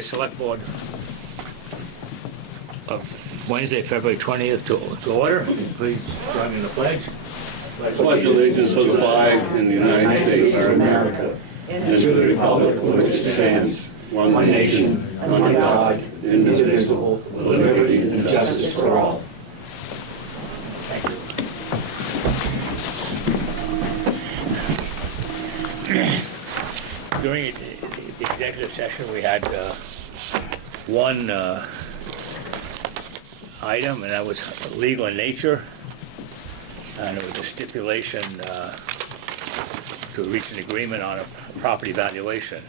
the select board of Wednesday, February 20th to order. Please join me in the pledge. Pledge allegiance to the flag in the United States of America and to the republic for which it stands, one nation, under God, indivisible, with liberty and justice for all. Thank you. During the executive session, we had one item, and that was legal in nature, and it was a stipulation to reach an agreement on a property valuation.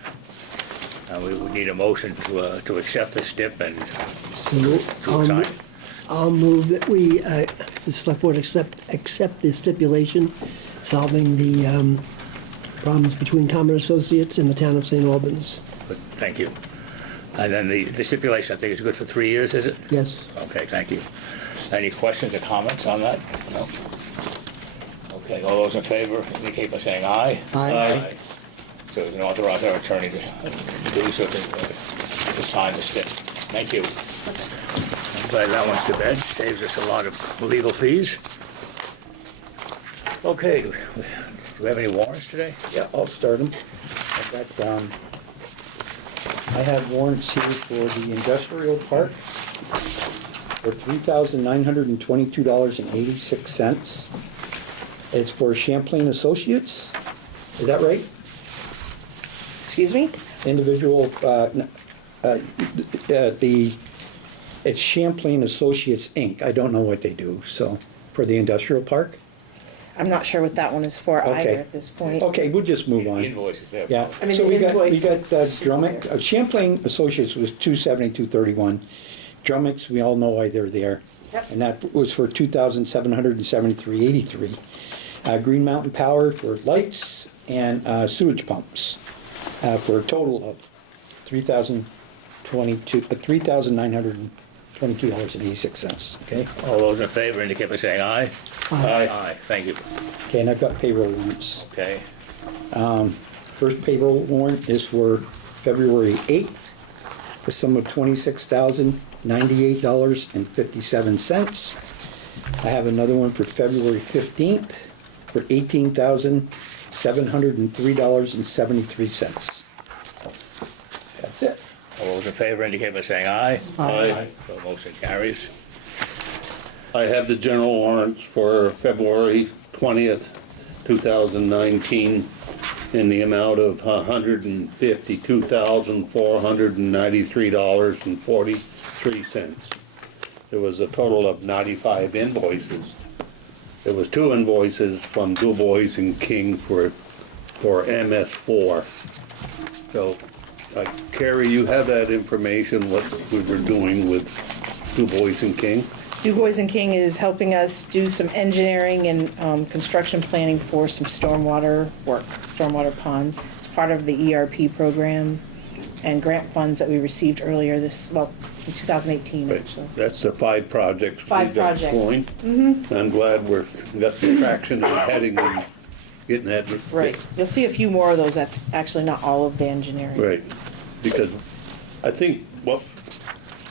We would need a motion to accept the stip and to sign. I'll move that we, the select board accept the stipulation solving the problems between common associates in the town of St. Albans. Good, thank you. And then the stipulation, I think, is good for 3 years, is it? Yes. Okay, thank you. Any questions or comments on that? No? Okay, all those in favor indicate by saying aye. Aye. So we can authorize our attorney to do so, to sign the stip. Thank you. I'm glad that one's to bed. Saves us a lot of legal fees. Okay, do we have any warrants today? Yeah, I'll start them. I have warrants here for the industrial park for $3,922.86. It's for Champlain Associates. Is that right? Excuse me? Individual, it's Champlain Associates, Inc. I don't know what they do, so, for the industrial park? I'm not sure what that one is for Okay. either at this point. Okay, we'll just move on. Invoices there. Yeah, I mean, so the we got invoice- Drummond, Champlain Associates was $272.31. Drummond's, we all know why they're there. Yep. And that was for $2,773.83. Green Mountain Power for lights and sewage pumps for a total of $3,922.86, okay? All those in favor indicate by saying aye. Aye. Aye, thank you. Okay, and I've got payroll warrants. Okay, First payroll warrant is for February 8th, the sum of $26,098.57. I have another one for February 15th for $18,703.73. That's it. all those in favor indicate by saying aye. Aye. So motion carries. I have the general warrants for February 20th, 2019 in the amount of $152,493.43. There was a total of 95 invoices. There was 2 invoices from Du Bois and King for MS4. So, Carrie, you have that information, what we were doing with Du Bois and King? Du Bois and King is helping us do some engineering and construction planning for some stormwater work, stormwater ponds. It's part of the ERP program and grant funds that we received earlier in 2018 Right. actually. That's the 5 projects. 5 we got projects. going. I'm glad we got some traction and heading and getting that. Right. You'll see a few more of those. That's actually not all of the engineering. Right, because I think what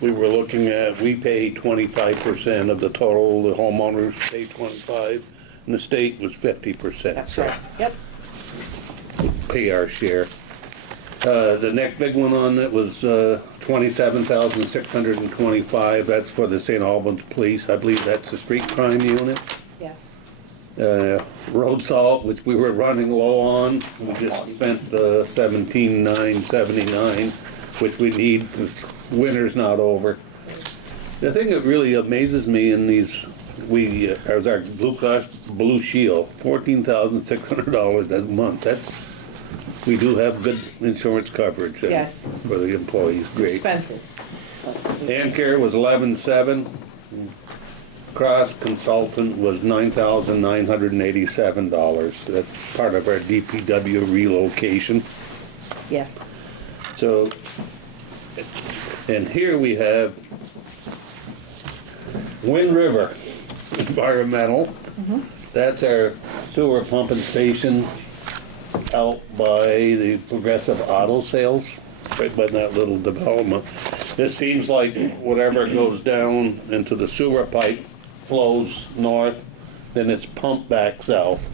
we were looking at, we pay 25% of the total, the homeowners pay 25, and the state was 50%. That's right. Yep. Pay our share. The next big one on it was $27,625. That's for the St. Albans Police. I believe that's the street crime unit. Yes. Road salt, which we were running low on. We just spent the $17,979, which we need because winter's not over. The thing that really amazes me in these, as our Blue Cross Blue Shield, $14,600 a month. We do have good insurance coverage. Yes. For the employees. It's Great. expensive. Hand care was 11,700. Cross consultant was $9,987. That's part of our DPW relocation. Yeah. So, and here we have Wind River Environmental. That's our sewer pumping station out by the Progressive Auto Sales. right by that little development. It seems like whatever goes down into the sewer pipe flows north, then it's pumped back south.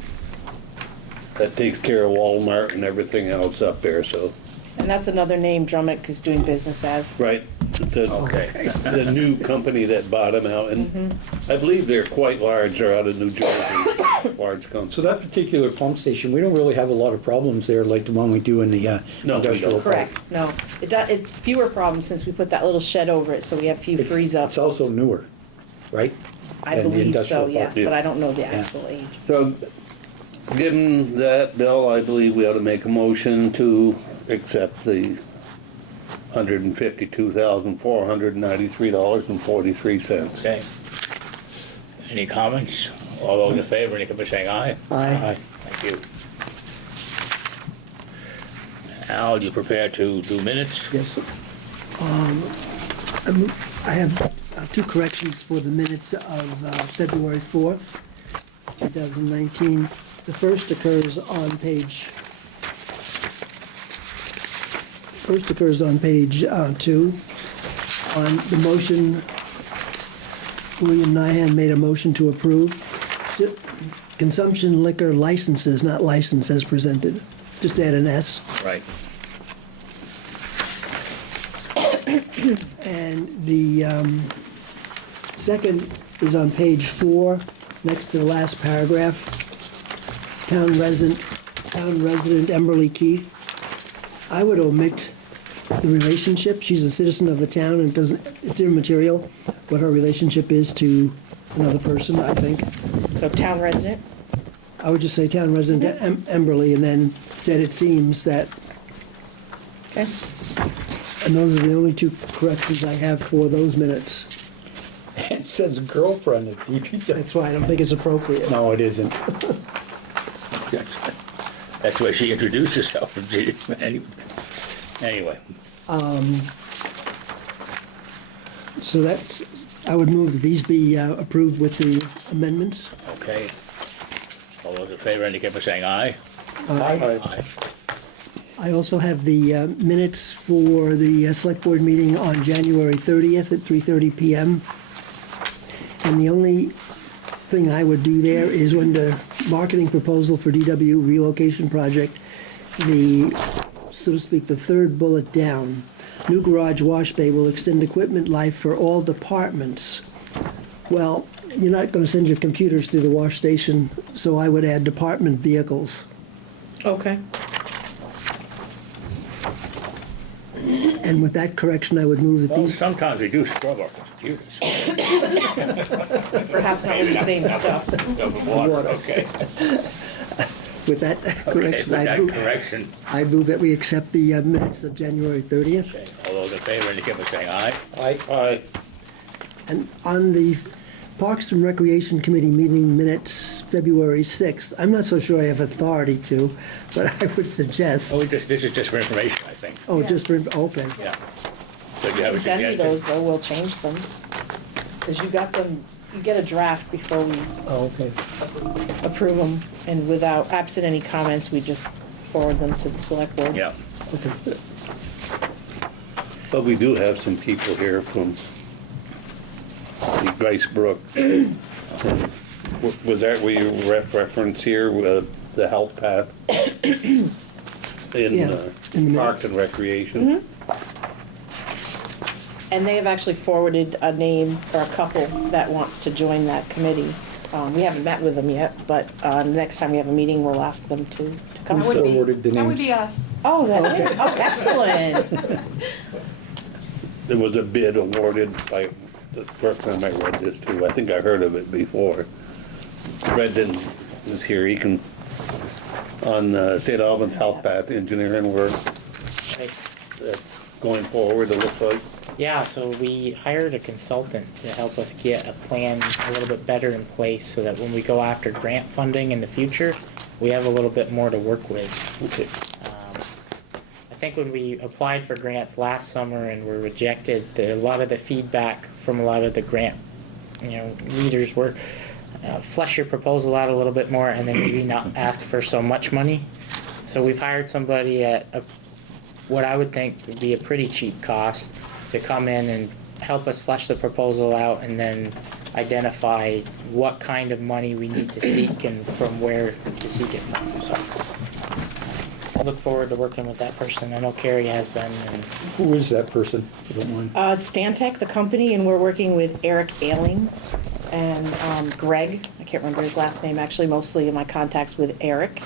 That takes care of Walmart and everything else up there, so. And that's another name Drummond is doing business as. Right. Okay. The new company that bought them out, and I believe they're quite large, they're out of New Jersey, large company. So that particular pump station, we don't really have a lot of problems there like the one we do in the No, we industrial don't. park. Correct, no. It fewer problems since we put that little shed over it, so we have few freeze It's ups. also newer, right? I than the believe industrial so, park. yes, but I don't know the actual age. So, given that, Bill, I believe we ought to make a motion to accept the $152,493.43. Okay. Any comments? All those in favor, indicate by saying aye. Aye. Thank you. Al, you prepared to do minutes? Yes. I have two corrections for the minutes of February 4th, 2019. The first occurs on page 2. On the motion, William Nyhan made a motion to approve consumption liquor licenses, not license as presented. Just add an S. Right. And the second is on page 4, next to the last paragraph. Town resident Emberly Keith. I would omit the relationship. She's a citizen of the town, and it's immaterial what her relationship is to another person, I think. So town resident? I would just say town resident Emberly, and then said it seems that, Okay. and those are the only two corrections I have for those minutes. It says girlfriend at DPW. That's why I don't think it's appropriate. No, it isn't. That's the way she introduced herself. Anyway, So I would move that these be approved with the amendments. okay. All those in favor, indicate by saying aye. Aye. I also have the minutes for the Select Board meeting on January 30th at 3:30 PM. And the only thing I would do there is when the marketing proposal for DW relocation project, so to speak, the third bullet down, new garage wash bay will extend equipment life for all departments. Well, you're not going to send your computers through the wash station, so I would add department vehicles. Okay. And with that correction, I would move that Well, these, sometimes we do scrub our computers. Perhaps not with the same stuff. Over water, okay. with that Okay, correction, with that correction, I move that we accept the minutes of January 30th. okay. All those in favor, indicate by saying aye. Aye. And on the Parks and Recreation Committee meeting minutes, February 6th, I'm not so sure I have authority to, but I would suggest, This is just for information, I think. just for, okay. Yeah. So do you have a Send me suggestion? those, though, we'll change them. Because you got them, you get a draft before we Oh, okay. approve them, and without, absent any comments, we just forward them to the select board. Yeah. Okay. But we do have some people here from the Grace Brook. Was that where you reference here, the health path? Yeah, in the Parks and Recreation? And they have actually forwarded a name for a couple that wants to join that committee. We haven't met with them yet, but next time we have a meeting, we'll ask them to come. Who forwarded the That would names? be us. Oh, that is, oh, excellent. There was a bid awarded by, the first time I read this too, I think I heard of it before. Brendan is here, he can, on St. Albans Health Path engineering work that's going forward, it looks like. Yeah, so we hired a consultant to help us get a plan a little bit better in place so that when we go after grant funding in the future, we have a little bit more to work with. Okay. I think when we applied for grants last summer and were rejected, a lot of the feedback from a lot of the grant, readers were flesh your proposal out a little bit more and then maybe not ask for so much money. So we've hired somebody at what I would think would be a pretty cheap cost to come in and help us flesh the proposal out and then identify what kind of money we need to seek and from where to seek it from. So I look forward to working with that person. I know Carrie has been. And Who is that person, if you don't mind? Stantec, the company, and we're working with Eric Ailing and Greg. I can't remember his last name, actually, mostly in my contacts with Eric.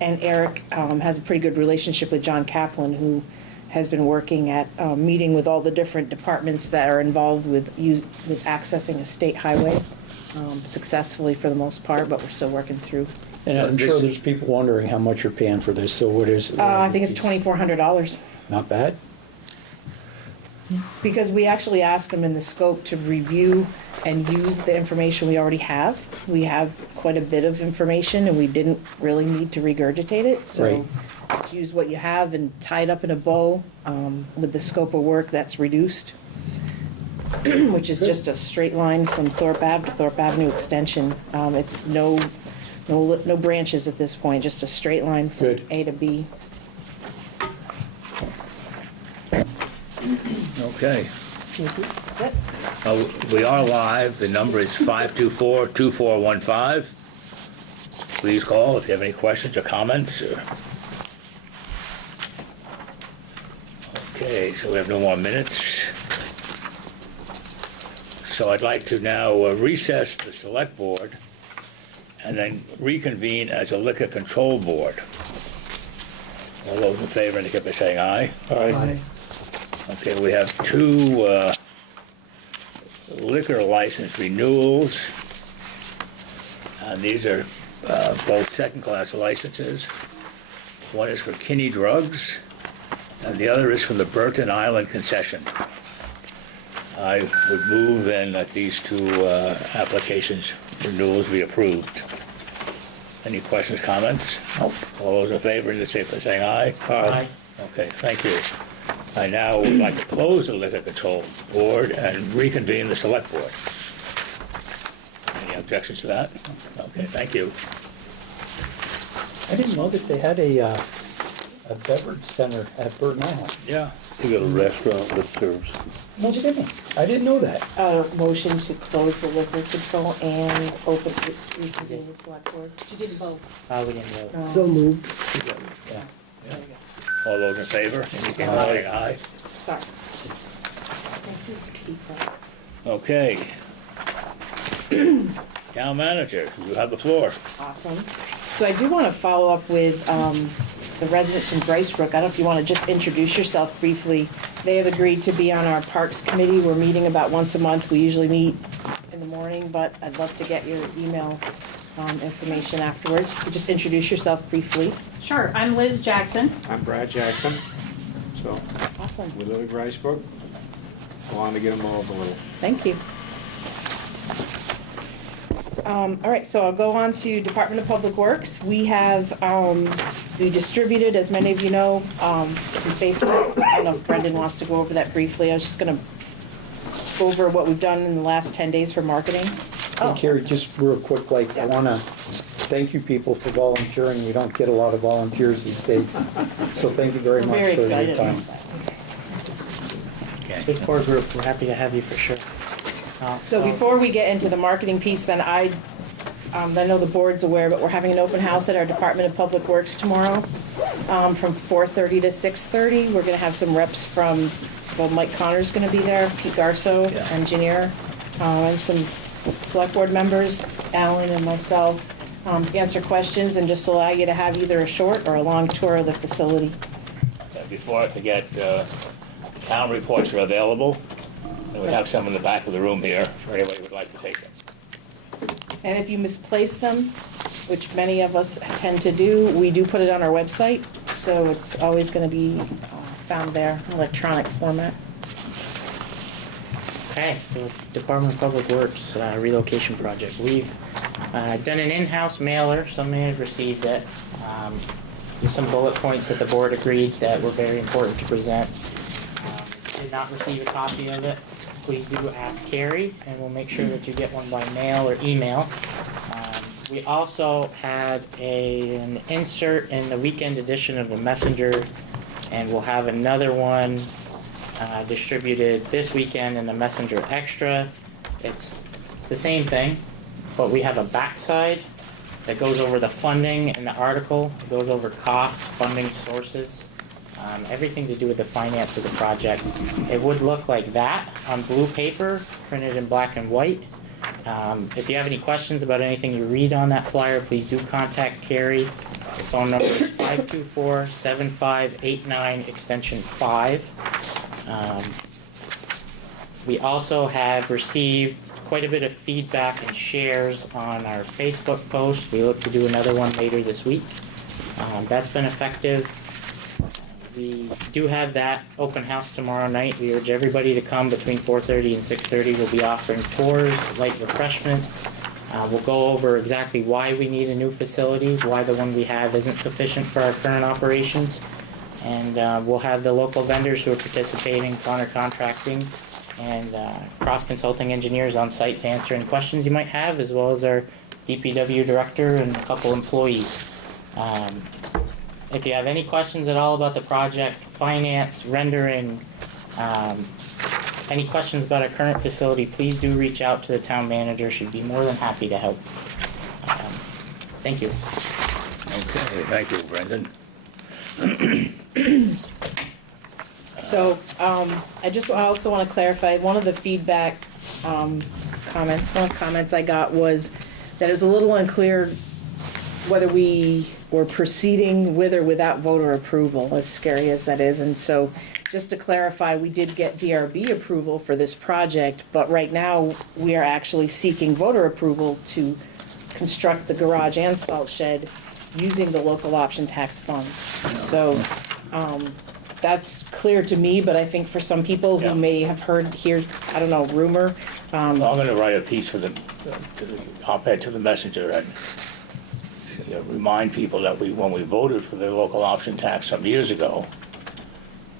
And Eric has a pretty good relationship with John Kaplan, who has been working at meeting with all the different departments that are involved with accessing a state highway successfully for the most part, but we're still working through. And I'm sure there's people wondering how much you're paying for this, so what is? I think it's $2,400. Not bad. Because we actually asked them in the scope to review and use the information we already have. We have quite a bit of information and we didn't really need to regurgitate it. Right. So let's use what you have and tie it up in a bow with the scope of work that's reduced, which is just a straight line from Thorpe Ave to Thorpe Avenue Extension. It's no branches at this point, just a straight line from Good. A to B. Okay. We are live. The number is 524-2415. Please call if you have any questions or comments. Okay, so we have no more minutes. So I'd like to now recess the select board and then reconvene as a liquor control board. All those in favor indicate by saying aye. Aye. Okay, we have two liquor license renewals, and these are both second-class licenses. One is for Kinney Drugs, and the other is from the Burton Island Concession. I would move then that these two applications renewals be approved. Any questions, comments? Nope. All those in favor indicate by saying aye. Aye. Okay, thank you. I now would like to close the liquor control board and reconvene the select board. Any objections to that? Okay, thank you. I didn't know that they had a beverage center at Burton Island. Yeah. We got a restaurant that serves. No kidding. I didn't know that. Motion to close the liquor control and open, reconvene the select board. You did both. we didn't vote. So moved. Yeah. There you go. All those in favor indicate by saying aye. Sorry. Tea first. Okay. Town manager, you have the floor. Awesome. So I do want to follow up with the residents from Bricebrook. I don't know if you want to just introduce yourself briefly. They have agreed to be on our Parks Committee. We're meeting about once a month. We usually meet in the morning, but I'd love to get your email information afterwards. You could just introduce yourself briefly. Sure, I'm Liz Jackson. I'm Brad Jackson. So Awesome. we live in Ricebrook. Wanted to get involved a little. Thank you. All right, so I'll go on to Department of Public Works. We have, we distributed, as many of you know, through Facebook. I don't know if Brendan wants to go over that briefly. I was just gonna go over what we've done in the last 10 days for marketing. Hey, Carrie, just real quick, I want to thank you people for volunteering. We don't get a lot of volunteers these days. So thank you very We're much very for your excited time. about that. Big core group. We're happy to have you for sure. So before we get into the marketing piece, then I know the board's aware, but we're having an open house at our Department of Public Works tomorrow from 4:30 to 6:30. We're gonna have some reps from, well, Mike Connor's gonna be there, Pete Garso, Yeah. engineer, and some select board members, Alan and myself, to answer questions and just allow you to have either a short or a long tour of the facility. Before I forget, town reports are available. And we have some in the back of the room here for anybody who would like to take them. And if you misplace them, which many of us tend to do, we do put it on our website, so it's always going to be found there, electronic format. Okay, so Department of Public Works relocation project. We've done an in-house mailer. Some may have received it. Just some bullet points that the board agreed that were very important to present. Did not receive a copy of it, please do ask Carrie, and we'll make sure that you get one by mail or email. We also had an insert in the weekend edition of the Messenger and we'll have another one distributed this weekend in the Messenger Extra. It's the same thing, but we have a backside that goes over the funding in the article. It goes over costs, funding sources, everything to do with the finance of the project. It would look like that on blue paper, printed in black and white. If you have any questions about anything you read on that flyer, please do contact Carrie. The phone number is 524-7589, extension 5. We also have received quite a bit of feedback and shares on our Facebook post. We look to do another one later this week. That's been effective. We do have that open house tomorrow night. We urge everybody to come between 4:30 and 6:30. We'll be offering tours, light refreshments. We'll go over exactly why we need a new facility, why the one we have isn't sufficient for our current operations. And we'll have the local vendors who are participating, Connor Contracting, and cross-consulting engineers on site to answer any questions you might have, as well as our DPW director and a couple employees. If you have any questions at all about the project, finance, rendering, any questions about our current facility, please do reach out to the town manager. She'd be more than happy to help. Thank you. Okay, thank you, Brendan. So, I also want to clarify, one of the feedback comments I got was that it was a little unclear whether we were proceeding with or without voter approval, as scary as that is. And so, just to clarify, we did get DRB approval for this project, but right now, we are actually seeking voter approval to construct the garage and salt shed using the local option tax funds. So, that's clear to me, but I think for some people who may have heard here, I don't know, rumor. I'm going to write a piece for the op-ed to the Messenger and remind people that when we voted for the local option tax some years ago,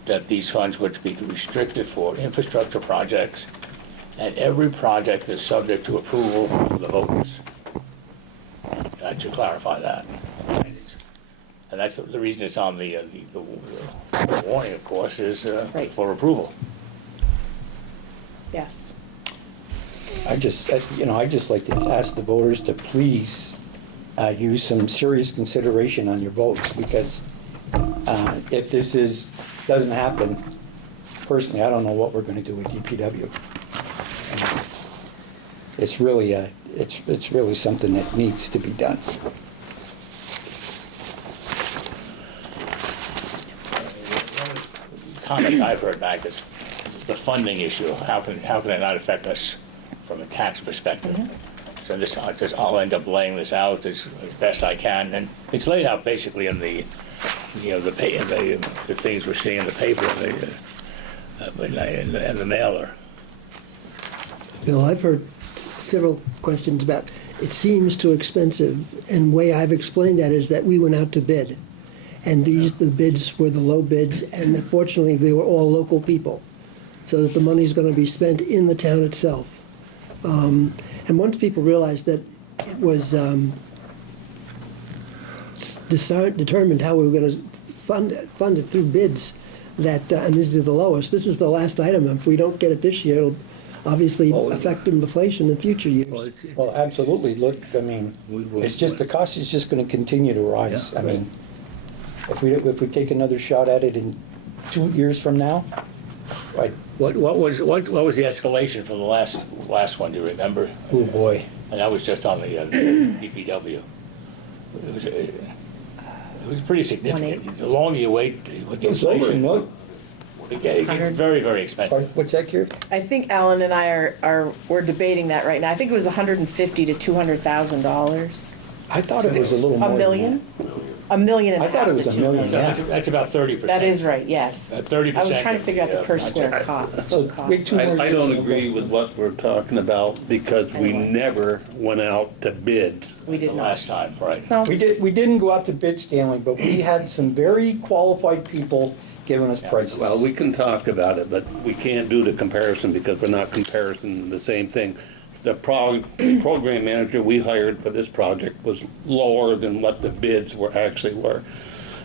that these funds would be restricted for infrastructure projects, and every project is subject to approval of the voters. I should clarify that. And that's the reason it's on the warning, of course, is Right. for approval. Yes. I'd just like to ask the voters to please use some serious consideration on your votes, because if this doesn't happen, personally, I don't know what we're going to do with DPW. It's really something that needs to be done. Comments I've heard back is the funding issue. How can it not affect us from a tax perspective? So I'll end up laying this out as best I can, and it's laid out basically in the things we're seeing in the paper and the mailer. Bill, I've heard several questions about, it seems too expensive, and the way I've explained that is that we went out to bid. And the bids were the low bids, and fortunately, they were all local people, so that the money's going to be spent in the town itself. And once people realized that it was determined how we were going to fund it through bids, that and this is the lowest. This is the last item. If we don't get it this year, it'll obviously affect inflation in future years. Well, absolutely. Look, I mean, it's just, the cost is just going to continue to rise. Yeah, I mean, if we take another shot at it in 2 years from now, right? What was the escalation from the last one? Do you remember? Oh boy. And that was just on the DPW. It was pretty significant. The longer you wait with the It's over, inflation, no? it gets very, very expensive. What's that, Kurt? I think Alan and I we're debating that right now. I think it was $150,000 to $200,000. I thought it was a little more. A million? $1.5 million I thought it to was a 2 million. million. That's about 30%. That is right, yes. 30%. I was trying to figure out the per square So cost. wait 2 more I years don't and we'll agree go. with what we're talking about, because we Anyway. never went out to bid. We The did not. last time, right? No, We didn't go out to bid, Stanley, but we had some very qualified people giving us prices. Well, we can talk about it, but we can't do the comparison because we're not comparing the same thing. The program manager we hired for this project was lower than what the bids actually were.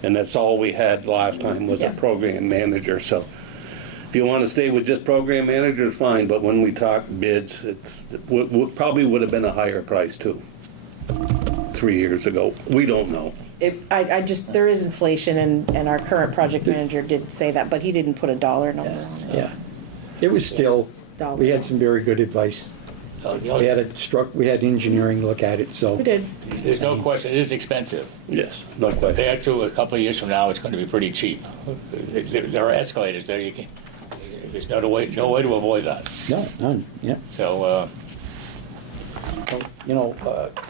And that's all we had last time was a Yeah. program manager, so if you want to stay with just program manager, fine, but when we talk bids, probably would have been a higher price too, 3 years ago. We don't know. I just, there is inflation, and our current project manager did say that, but he didn't put a dollar number on it. Yeah. It was still, we had some very good advice. We had engineering look at it, so. We did. There's no question, it is expensive. Yes, no question. Compared to a couple of years from now, it's going to be pretty cheap. There are escalators there, you can, there's no way to avoid that. No, none, yeah. So, You know,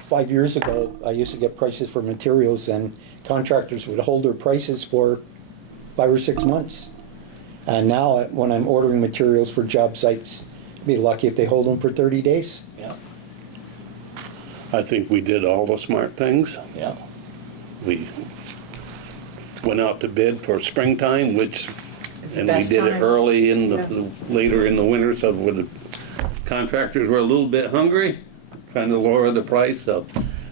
5 years ago, I used to get prices for materials, and contractors would hold their prices for 5 or 6 months. And now, when I'm ordering materials for job sites, I'd be lucky if they hold them for 30 days. yeah, I think we did all the smart things. yeah. We went out to bid for springtime, It's the and we best did it time. early in Yeah. later in the winter, so where the contractors were a little bit hungry, trying to lower the price, so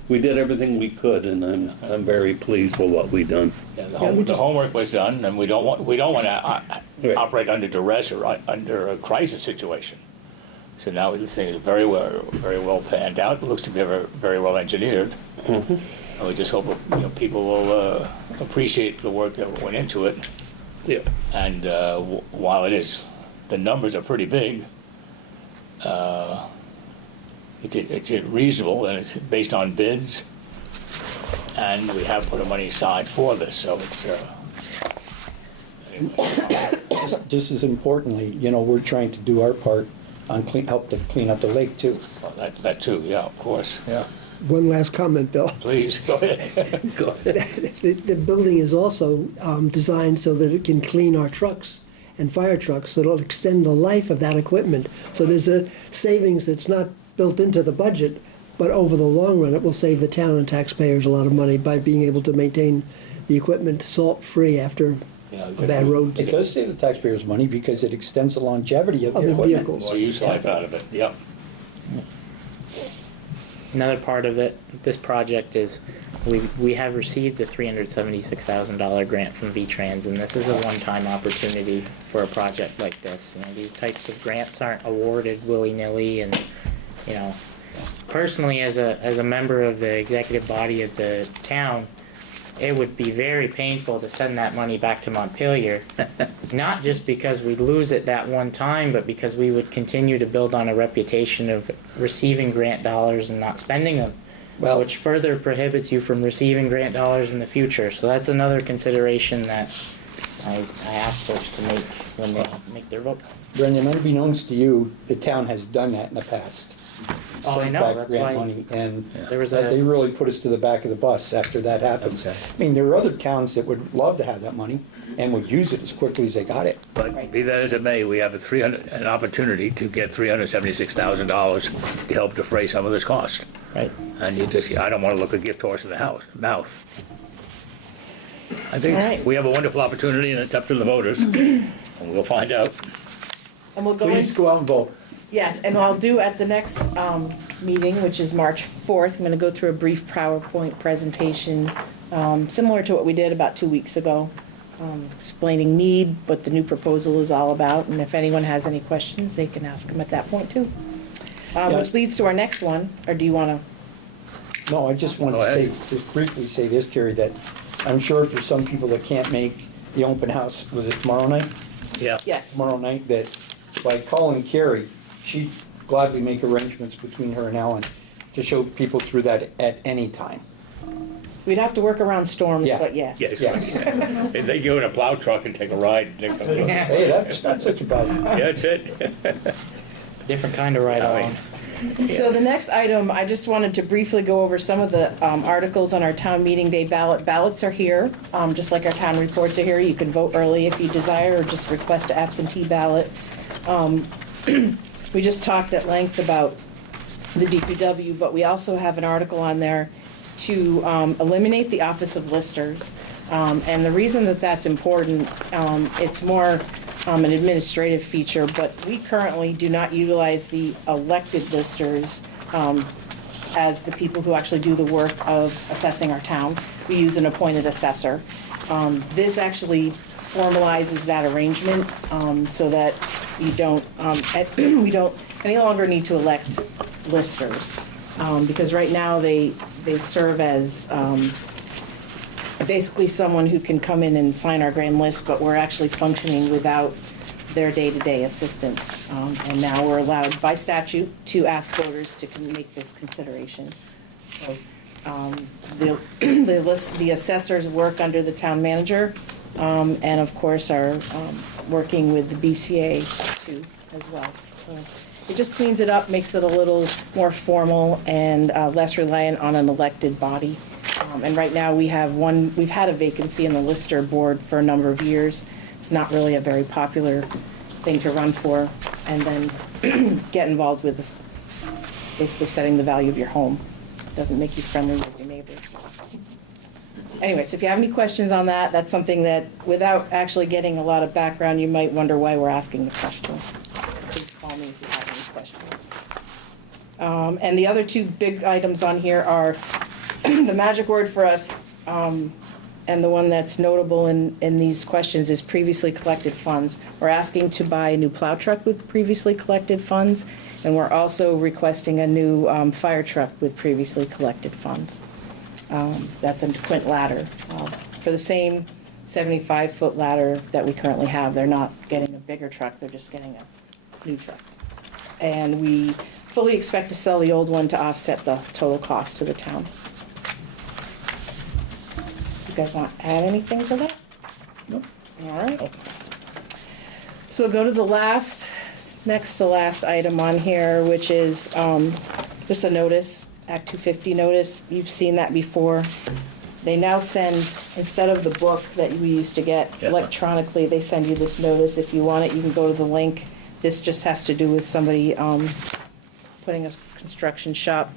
we did everything we could, and I'm very pleased with what we done. Yeah, we the just- homework was done, and we don't want to Right. operate under duress or under a crisis situation. So now this thing is very well panned out. It looks to be very well engineered. And we just hope people will appreciate the work that went into it. Yeah. And while the numbers are pretty big, it's reasonable, and it's based on bids. And we have put the money aside for this, so it's. Just as importantly, you know, we're trying to do our part on help to clean up the lake too. Well, that too, yeah, of course, yeah. One last comment, Bill. Please, go ahead. Go ahead. The building is also designed so that it can clean our trucks and fire trucks, so it'll extend the life of that equipment. So there's a savings that's not built into the budget, but over the long run, it will save the town and taxpayers a lot of money by being able to maintain the equipment salt-free after Yeah, a bad road. It does save the taxpayers money because it extends the longevity of the Other equipment. vehicles. More use life out of it, yeah. Another part of it, this project is, we have received a $376,000 grant from V-Trans, and this is a one-time opportunity for a project like this. You know, these types of grants aren't awarded willy-nilly, and, you know, personally, as a member of the executive body of the town, it would be very painful to send that money back to Montpelier, not just because we'd lose it that one time, but because we would continue to build on a reputation of receiving grant dollars and not spending them, Well- which further prohibits you from receiving grant dollars in the future. So that's another consideration that I ask folks to make when they make their vote. Brendan, unbeknownst to you, the town has done that in the past. Oh, I Sent know, back that's grant why- money, and There was they a, really put us to the back of the bus after that happens. Okay. I mean, there are other towns that would love to have that money and would use it as quickly as they got it. But be that as it may, we have an opportunity to get $376,000 to help defray some of this cost. right. And I don't want to look a gift horse in the mouth. I All right. think we have a wonderful opportunity, and it's up to the voters, and we'll find out. And we'll go Please into, go out and vote. yes, and I'll do at the next meeting, which is March 4th, I'm going to go through a brief PowerPoint presentation, similar to what we did about 2 weeks ago, explaining need, what the new proposal is all about, and if anyone has any questions, they can ask them at that point too. Which leads to our next one, or do you want to? No, I just wanted Go to say, ahead. just briefly say this, Terry, that I'm sure if there's some people that can't make the open house, was it tomorrow night? Yeah. Yes. Tomorrow night, that by calling Carrie, she'd gladly make arrangements between her and Alan to show people through that at any time. We'd have to work around storms, Yeah. but yes. Yes. Yes. If they go in a plow truck and take a ride, they come. Yeah, Hey, that's not such a bad. that's it. Different kind of ride I mean, along. So the next item, I just wanted to briefly go over some of the articles on our town meeting day ballot. Ballots are here, just like our town reports are here. You can vote early if you desire, or just request an absentee ballot. We just talked at length about the DPW, but we also have an article on there to eliminate the office of listers. And the reason that that's important, it's more an administrative feature, but we currently do not utilize the elected listers as the people who actually do the work of assessing our town. we use an appointed assessor. This actually formalizes that arrangement so that we don't any longer need to elect listers. Because right now they serve as basically someone who can come in and sign our grand list, but we're actually functioning without their day-to-day assistance. And now we're allowed by statute to ask voters to make this consideration. So, the assessors work under the town manager, and of course are working with the BCA too as well. So it just cleans it up, makes it a little more formal and less reliant on an elected body. And right now we've had a vacancy in the Lister board for a number of years. It's not really a very popular thing to run for, and then get involved with this, basically setting the value of your home. Doesn't make you friendly with your neighbors. Anyway, so if you have any questions on that, that's something that, without actually getting a lot of background, you might wonder why we're asking the question. Please call me if you have any questions. And the other two big items on here are the magic word for us, and the one that's notable in these questions is previously collected funds. We're asking to buy a new plow truck with previously collected funds, and we're also requesting a new fire truck with previously collected funds. That's a quint ladder. For the same 75-foot ladder that we currently have, they're not getting a bigger truck, they're just getting a new truck. And we fully expect to sell the old one to offset the total cost to the town. You guys want to add anything to that? Nope. All right. So we'll go to the next to last item on here, which is just a notice, Act 250 notice. You've seen that before. They now send, instead of the book that we used to get electronically, they send you this notice. If you want it, you can go to the link. This just has to do with somebody putting a construction shop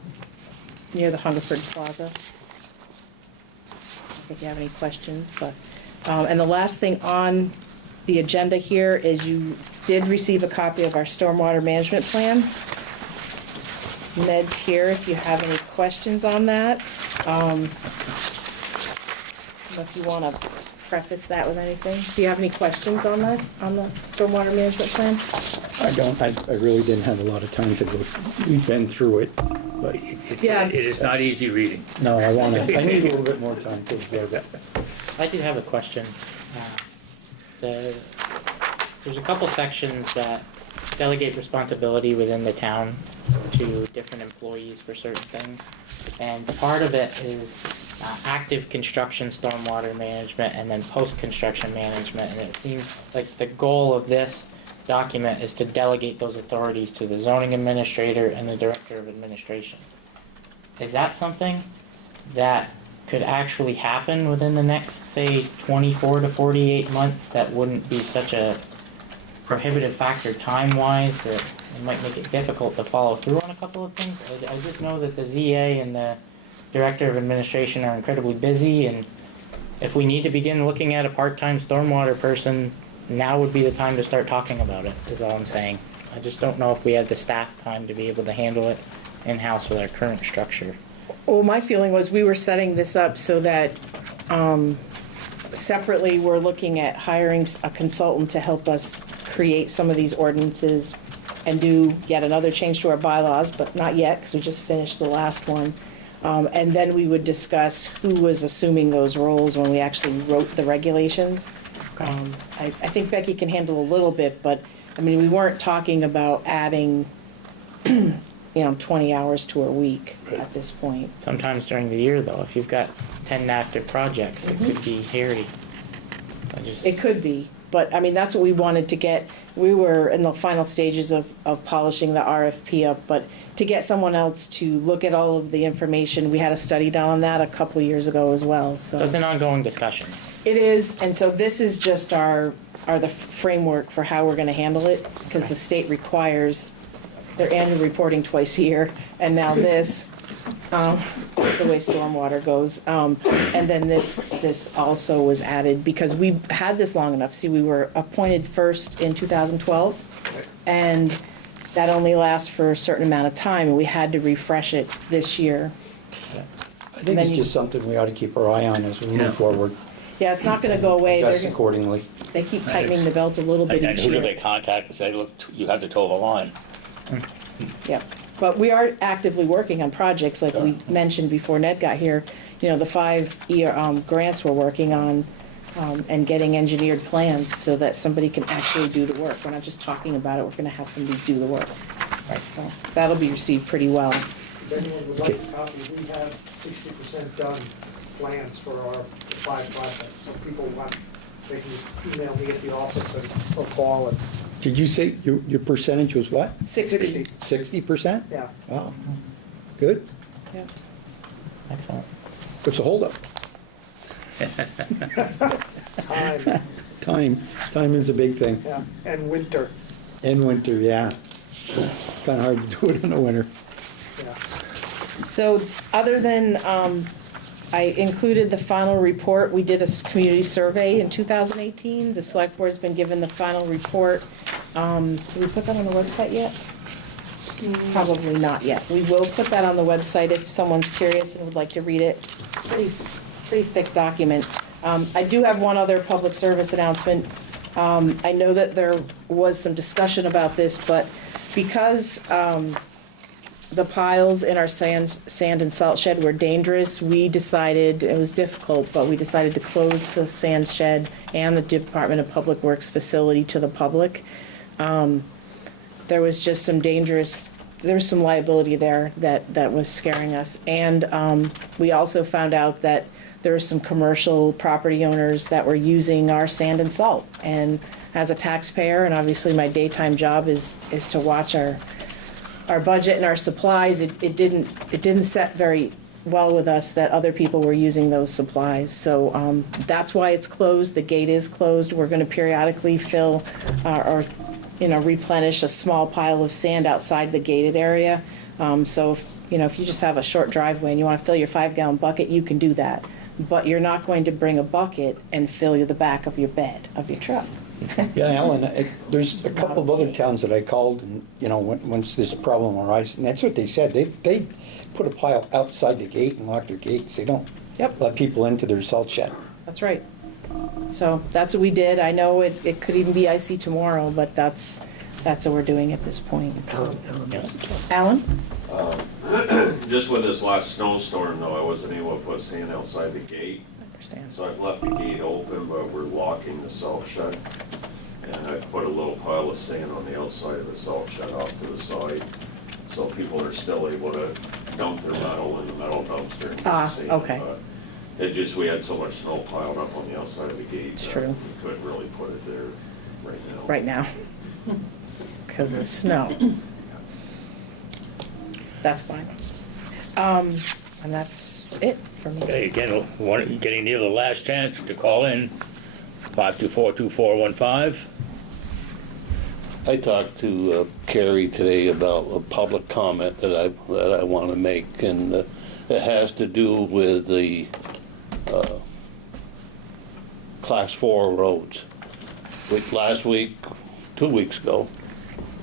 near the Hungerford Plaza. If you have any questions, but and the last thing on the agenda here is you did receive a copy of our stormwater management plan. Ned's here if you have any questions on that. I don't know if you want to preface that with anything. Do you have any questions on this, on the stormwater management plan? I don't, I really didn't have a lot of time to go, we've been through it, but, Yeah. It is not easy reading. no, I need a little bit more time to absorb it. I do have a question. There's a couple sections that delegate responsibility within the town to different employees for certain things. And part of it is active construction stormwater management and then post-construction management. And it seems like the goal of this document is to delegate those authorities to the zoning administrator and the director of administration. Is that something that could actually happen within the next, say, 24 to 48 months that wouldn't be such a prohibitive factor time-wise that it might make it difficult to follow through on a couple of things? I just know that the ZA and the Director of Administration are incredibly busy, and if we need to begin looking at a part-time stormwater person, now would be the time to start talking about it, is all I'm saying. I just don't know if we have the staff time to be able to handle it in-house with our current structure. Well, my feeling was we were setting this up so that separately we're looking at hiring a consultant to help us create some of these ordinances and do yet another change to our bylaws, but not yet because we just finished the last one. And then we would discuss who was assuming those roles when we actually wrote the regulations. I think Becky can handle a little bit, but I mean, we weren't talking about adding 20 hours to a week at this point. Sometimes during the year, though, if you've got 10 active projects, it could be hairy. It could be, but I mean, that's what we wanted to get. We were in the final stages of polishing the RFP up, but to get someone else to look at all of the information, we had a study done on that a couple of years ago as well. So it's an ongoing discussion. It is, and so this is just the framework for how we're going to handle it, because the state requires their annual reporting twice a year, and now this, that's the way stormwater goes. And then this also was added because we had this long enough. See, we were appointed first in 2012, and that only lasts for a certain amount of time, and we had to refresh it this year. I think then it's you- just something we ought to keep our eye on as we Yeah. move forward, Yeah, it's not gonna go away. adjust accordingly. They keep tightening the belt a little bit And each who do they year. contact and say, look, you have to toe the line? Yeah, but we are actively working on projects, like we mentioned before Ned got here. You know, the 5 grants we're working on, and getting engineered plans so that somebody can actually do the work. We're not just talking about it, we're gonna have somebody do the work. So that'll be received pretty well. If anyone would like a copy, we have 60% done plans for our 5 projects. So if people want, they can just email me at the office or call it. Did you say your percentage was what? 60. 60%? Yeah. Wow, good. Yeah. Excellent. What's the holdup? Time, Time is a big thing. yeah, and winter, In winter, yeah. Kind of hard to do it in the winter. yeah. So, other than, I included the final report, we did a community survey in 2018. The select board's been given the final report. Did we put that on the website yet? Probably not yet. We will put that on the website if someone's curious and would like to read it. Pretty thick document. I do have one other public service announcement. I know that there was some discussion about this, but because the piles in our sand and salt shed were dangerous, we decided, it was difficult, but we decided to close the sand shed and the Department of Public Works facility to the public. There was just some there was some liability there that was scaring us. And we also found out that there were some commercial property owners that were using our sand and salt. And as a taxpayer, and obviously my daytime job is to watch our budget and our supplies, it didn't set very well with us that other people were using those supplies. So that's why it's closed. The gate is closed. We're going to periodically fill or replenish a small pile of sand outside the gated area. So if you just have a short driveway and you want to fill your 5-gallon bucket, you can do that. But you're not going to bring a bucket and fill the back of your bed of your truck. Yeah, Alan, there's a couple of other towns that I called, and, once this problem arose, and that's what they said. They put a pile outside the gate and lock their gates. They don't Yep. let people into their salt shed. That's right. So that's what we did. I know it could even be icy tomorrow, but that's what we're doing at this point. Alan? Just with this last snowstorm, though, I wasn't able to put sand outside the gate. I understand. So I've left the gate open, but we're locking the salt shed. And I've put a little pile of sand on the outside of the salt shed off to the side. So people are still able to dump their metal in the metal dumpster and get sand. Okay. But we had so much snow piled up on the outside of the gate. It's that true. We couldn't really put it there right now. Right now. Because of the snow. That's fine. And that's it for me. Okay, again, getting near the last chance to call in, 524-2415. I talked to Carrie today about a public comment that I want to make, and it has to do with the Class 4 roads. Last week, 2 weeks ago,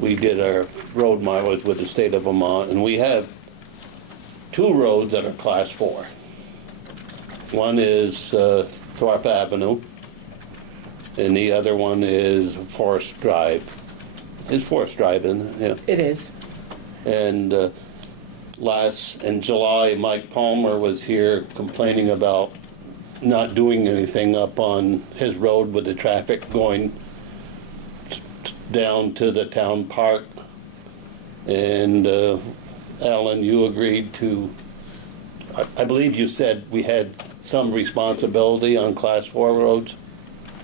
we did our road mileage with the state of Vermont, and we have 2 roads that are Class 4. One is Thorpe Avenue, and the other one is Forest Drive. It's Forest Drive, isn't it? Yeah. It is. And in July, Mike Palmer was here complaining about not doing anything up on his road with the traffic going down to the town park. And Alan, you agreed to, I believe you said we had some responsibility on Class 4 roads?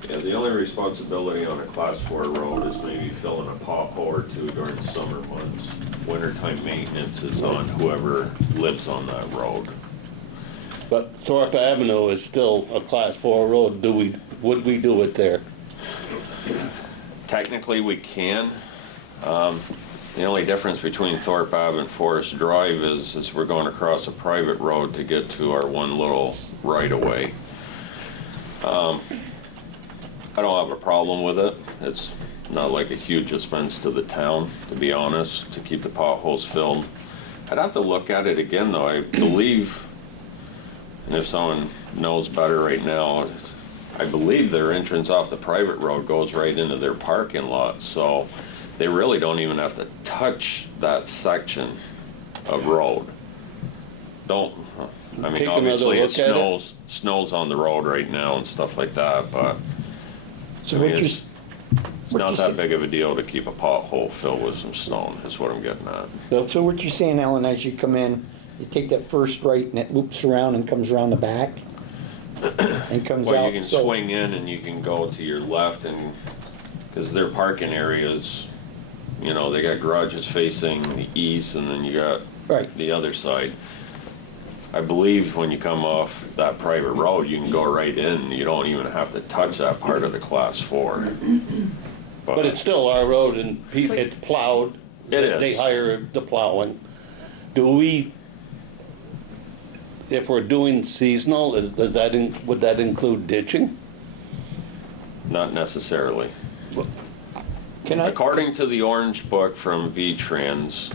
Yeah, the only responsibility on a Class 4 road is maybe filling a pothole or two during the summer months. Wintertime maintenance is on whoever lives on that road. But Thorpe Avenue is still a Class 4 road. Would we do it there? Technically, we can. The only difference between Thorpe Ave and Forest Drive is we're going across a private road to get to our one little right-of-way. I don't have a problem with it. It's not like a huge expense to the town, to be honest, to keep the potholes filled. I'd have to look at it again, though. I believe And if someone knows better right now, I believe their entrance off the private road goes right into their parking lot, so they really don't even have to touch that section of road. I mean, Take another obviously it look at it. snows on the road right now and stuff like that, but So I mean, what you're, it's what not you that say- big of a deal to keep a pothole filled with some stone, is what I'm getting at. so what you're saying, Alan, as you come in, you take that first right and it loops around and comes around the back and comes out. Well, you can so- swing in and you can go to your left and, because their parking areas, you know, they got garages facing the east and then you got Right. the other side. I believe when you come off that private road, you can go right in. You don't even have to touch that part of the class 4. But it's still our road and it's plowed. It is. They hire the plowing. Do we, if we're doing seasonal, would that include ditching? Not necessarily. Can I? According to the orange book from V-Trans,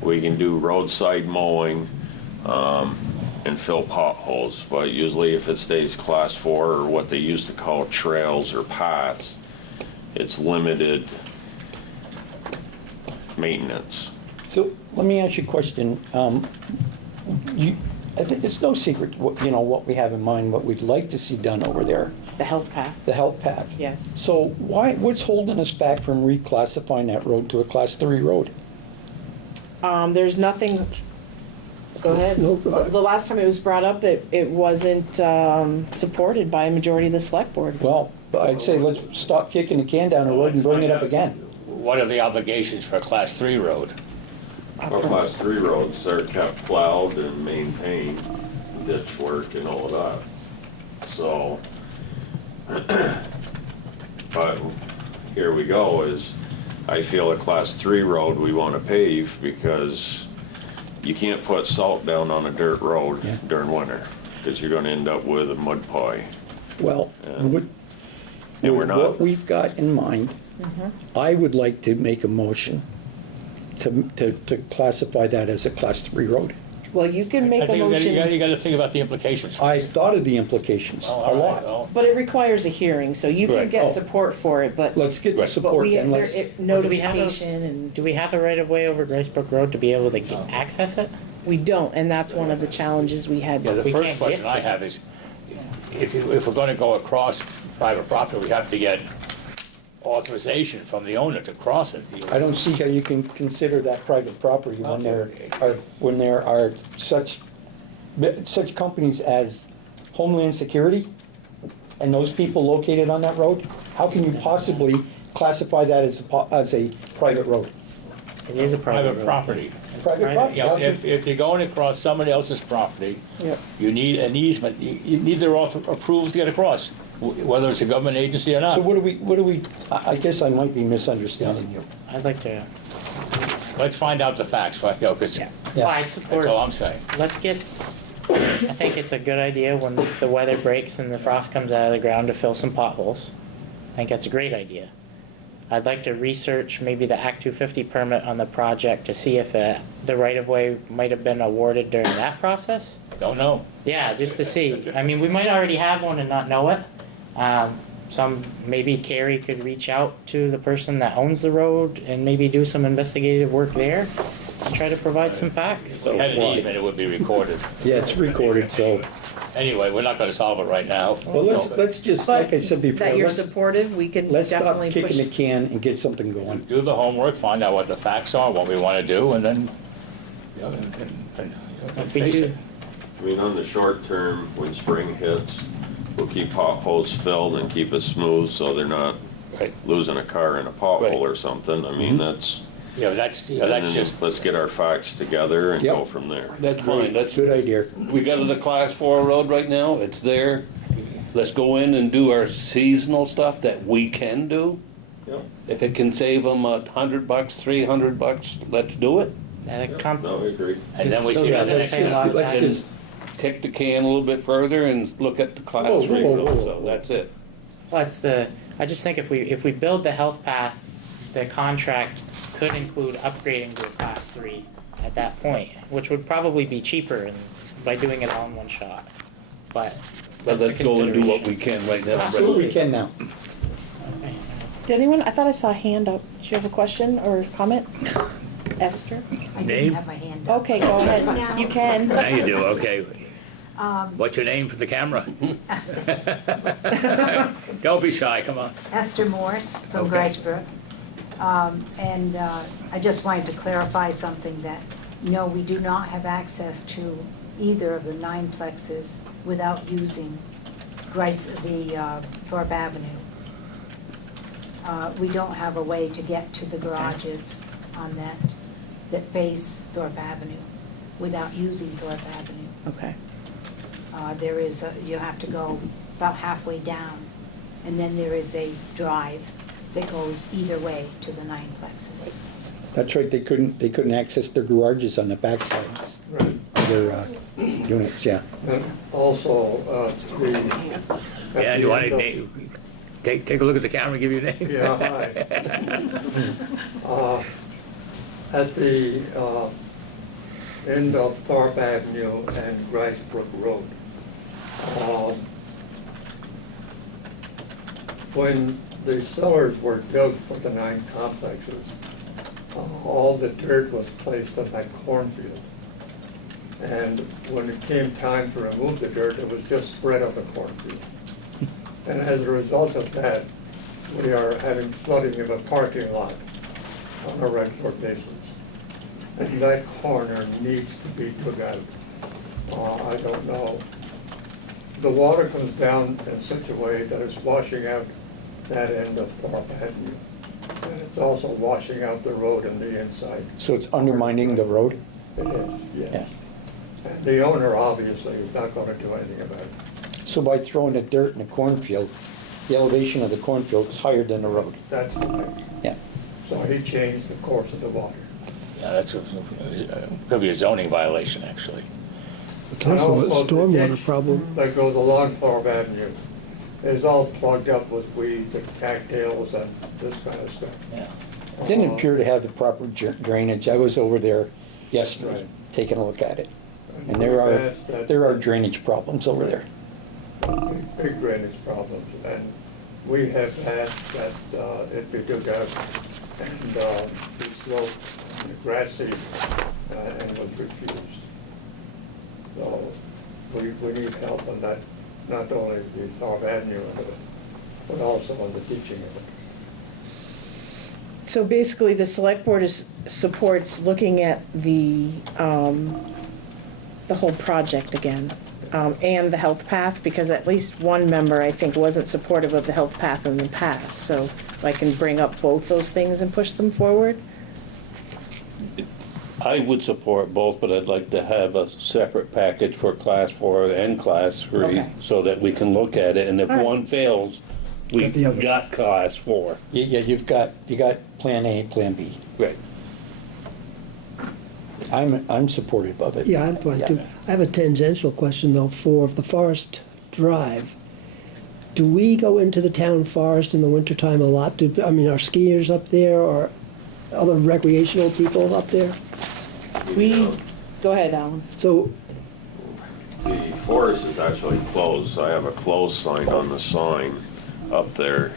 we can do roadside mowing and fill potholes, but usually if it stays class 4 or what they used to call trails or paths, it's limited maintenance. So let me ask you a question. I think it's no secret, what we have in mind, what we'd like to see done over there, The health path, the health path. yes. So what's holding us back from reclassifying that road to a class 3 road? There's nothing, go ahead. No, The last time it was brought up, it wasn't supported by a majority of the select board. Well, I'd say let's stop kicking the can down the road and bring it up again. What are the obligations for a class 3 road? Well, class 3 roads are kept plowed and maintained, ditch work and all of that. So, but here we go, is I feel a class 3 road we want to pave because you can't put salt down on a dirt road Yeah. during winter because you're going to end up with a mud pie. Well, And with we're not- what we've got in mind, I would like to make a motion to classify that as a class 3 road. Well, you can make I a think you motion, got to think about the implications. I thought of the implications Oh, a all right, lot. well, but it requires a hearing, so you can Right. get Oh. support for it, but Let's get the Right. but support we, then, there, let's, Well, do we have a- notification, and Do we have a right of way over Gracebrook Road to be able to access it? we don't, and that's one of the challenges we had. Yeah, the We first can't question get to I have is, if we're going to go across private property, we have to get authorization from the owner to cross it. I don't see how you can consider that private property when there are such companies as Homeland Security and those people located on that road. How can you possibly classify that as a private road? It is a private Private road. property. Private property? You know, if you're going across somebody else's property, Yep. you need an easement, you need their approval to get across, whether it's a government agency or not. So what do we, I guess I might be misunderstanding you. I'd like to, Let's find out the facts, right, you know, 'cause Yeah. well, I'd that's support, all I'm saying. let's get, I think it's a good idea when the weather breaks and the frost comes out of the ground to fill some potholes. I think that's a great idea. I'd like to research maybe the Act 250 permit on the project to see if the right-of-way might have been awarded during that process. Don't know. Yeah, just to see. I mean, we might already have one and not know it. Maybe Carrie could reach out to the person that owns the road and maybe do some investigative work there and try to provide some facts. If we had an easement, it would be recorded. Yeah, it's recorded, so, Anyway, we're not gonna solve it right now. well, let's just, like I said before, That you're let's supportive, we can stop definitely kicking push. the can and get something going. Do the homework, find out what the facts are, what we wanna do, and then, you know, and If we face do, it. I mean, on the short term, when spring hits, we'll keep potholes filled and keep it smooth so they're not Right. losing a car in a pothole Right. or something. I mean, that's, Yeah, that's and then just, let's get our facts together and Yep. go from there. That's fine, Good idea. we got it a class 4 road right now, it's there. Let's go in and do our seasonal stuff that we can do. Yep. If it can save them $100, $300, let's do it. No, I agree. and then we Those see how guys the are next saying a lot of Let's times. just, Kick the can a little bit further and look at the class Whoa, 3 whoa, road, whoa, so whoa. that's it. I just think if we build the health path, the contract could include upgrading to a class 3 at that point, which would probably be cheaper by doing it all in one shot. but. But that's a let's go and do what consideration. we can right now. Absolutely we can now. Did anyone, I thought I saw a hand up. Do you have a question or comment? Esther? I Name? didn't have my hand up. Okay, go ahead. You can. Now you do, okay. What's your name for the camera? Don't be shy, come on. Esther Morse from Okay. Gricebrook. And I just wanted to clarify something that, no, we do not have access to either of the 9 plexes without using Thorpe Avenue. We don't have a way to get to the garages on that face Thorpe Avenue without using Thorpe Avenue. Okay. There is, you have to go about halfway down, and then there is a drive that goes either way to the 9 plexes. That's right, they couldn't access their garages on the backside Right. of their units, yeah. And also, Yeah, you want to take a look at the camera, give your name? Yeah, hi. At the end of Thorpe Avenue and Gricebrook Road, when the cellars were dug for the 9 complexes, all the dirt was placed on that cornfield. And when it came time to remove the dirt, it was just spread on the cornfield. And as a result of that, we are having flooding in the parking lot on a regular basis. And that corner needs to be dug out. I don't know. The water comes down in such a way that it's washing out that end of Thorpe Avenue. And it's also washing out the road and the inside. So it's undermining the road? It is, Yeah. yes. And the owner obviously is not gonna do anything about it. So by throwing the dirt in the cornfield, the elevation of the cornfield is higher than the road? That's the thing. Yeah. So he changed the course of the water. Yeah, that's could be a zoning violation, actually. It's also a And also the stormwater ditch problem. that goes along Thorpe Avenue is all plugged up with weeds and cattails and this kind of stuff. Yeah. Didn't appear to have the proper drainage. I was over there yesterday, Right. taking a look at it. And we've there asked that- are drainage problems over there. Big drainage problems, and we have asked that it be dug out and be sloped and grassy, and was refused. So we need help on that, not only the Thorpe Avenue end of it, but also on the teaching of it. So basically, the select board supports looking at the whole project again, and the health path, because at least one member, I think, wasn't supportive of the health path in the past. So I can bring up both those things and push them forward. I would support both, but I'd like to have a separate package for class 4 and class 3, Okay. so that we can look at it, and if All right. one fails, Got the we've other. got class 4. Yeah, you got Plan A, Plan B. Right. I'm supportive of it. Yeah, I'm fine too. I have a tangential question though for the Forest Drive. Do we go into the town forest in the wintertime a lot? Are skiers up there or other recreational people up there? Go ahead, Alan. So, The forest is actually closed. I have a closed sign on the sign up there.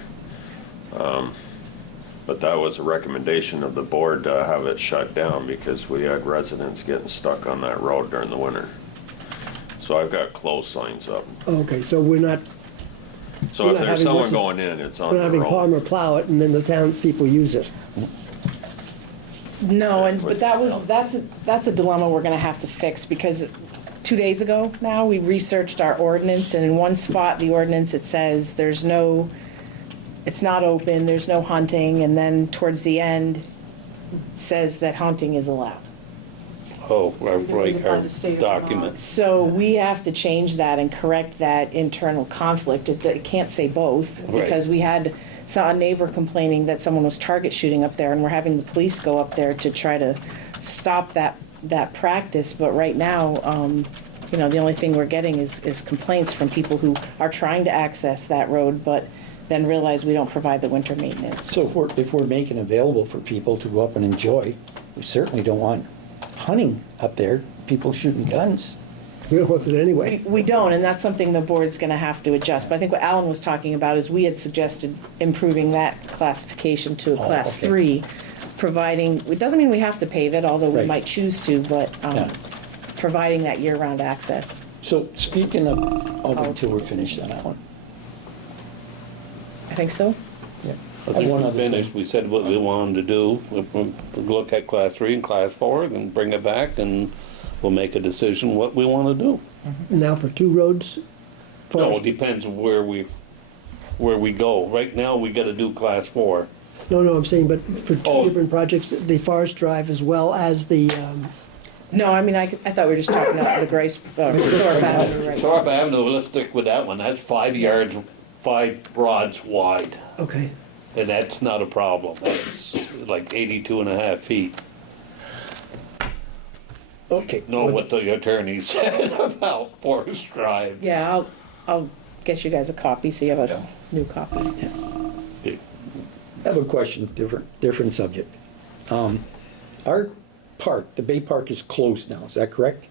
But that was a recommendation of the board to have it shut down because we had residents getting stuck on that road during the winter. So I've got closed signs up. okay, so we're not So We're if not there's having someone lots of- going in, it's on we're not their having own. Palmer plow it and then the town people use it. No, but that's a dilemma we're gonna have to fix, because 2 days ago now, we researched our ordinance, and in one spot, the ordinance, it says it's not open, there's no hunting, and then towards the end, it says that hunting is allowed. Oh, right, By our the state of documents. So we have to change that and correct that internal conflict. It can't say both, because we saw a neighbor complaining that someone was target shooting up there, and we're having the police go up there to try to stop that practice. But right now, the only thing we're getting is complaints from people who are trying to access that road, but then realize we don't provide the winter maintenance. So if we're making available for people to go up and enjoy, we certainly don't want hunting up there, people shooting guns. We don't want it anyway. We don't, and that's something the board's gonna have to adjust. But I think what Alan was talking about is we had suggested improving that classification to a class okay. 3, providing, it doesn't mean we have to pave it, although we Right. might choose to, but Yeah. providing that year-round access. So speaking of, until we're finished on that one. I think so? Yeah. I think we finished, we said what we wanted to do, we'll look at class 3 and class 4, and bring it back, and we'll make a decision what we want to do. Now for 2 roads? No, it depends where we go. Right now, we gotta do class 4. No, I'm saying, but for 2 Oh. different projects, the Forest Drive as well as the, No, I mean, I thought we were just talking about the Grace, Thorpe Avenue, right? Thorpe Avenue, let's stick with that one, that's 5 yards, 5 rods wide, okay. and that's not a problem, that's like 82.5 feet. Okay. Know what the attorney said about Forest Drive. Yeah, I'll get you guys a copy, so you have a new copy. I have a question, different subject. Our park, the Bay Park is closed now, is that correct?